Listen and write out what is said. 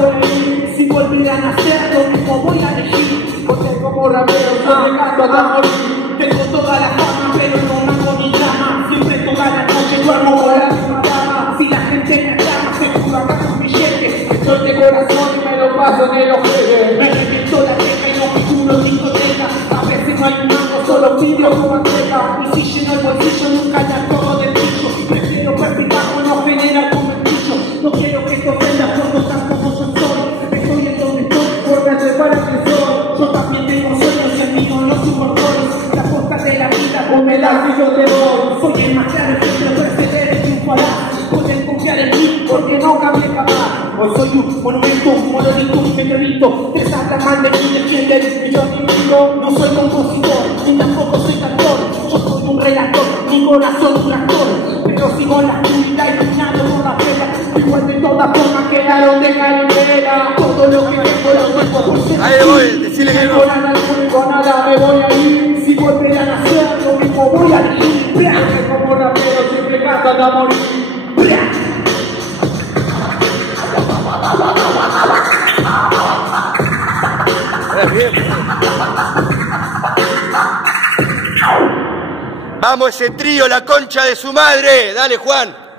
morir. Si volvieran a ser lo mismo voy a elegir. Porque como rapero yo me canto hasta morir. Tengo toda la fama pero no mato ni llama. Siempre toda la noche duermo con la misma cama. Si la gente me llama seguro acá con billetes. Estoy de corazón y me lo paso en el ojete. Me reviento la teca y no figuro en discoteca. A veces no hay mango, solo pido como manteca. Y si lleno el bolsillo nunca la toco del bicho. Prefiero practicar o no generar convertillo. No quiero que esto venda fotos tan como yo soy. Estoy en donde estoy porque se para que soy. Yo también tengo sueños y el mío no soy mortales. La costa de la vida, pónmela y yo te doy. Soy el más claro ejemplo, perseverar y triunfará. Pueden confiar en mí porque no cambié jamás. Hoy soy un monumento, un monolito, un meteorito. Te hablan mal de mí, defienden y yo te digo. No soy compositor, ni tampoco soy cantor. Yo soy un relator, mi corazón un actor. Pero sigo la actividad iluminado por la pena. Igual de todas formas quedaron de calimera. Todo lo que tengo lo tengo por ser. Ahí voy, decile que no. Con nada me voy a ir. Si volverán a hacer lo mismo voy a ir. Porque como rapero siempre canto hasta morir. Vamos ese trío, la concha de su madre. Dale, Juan.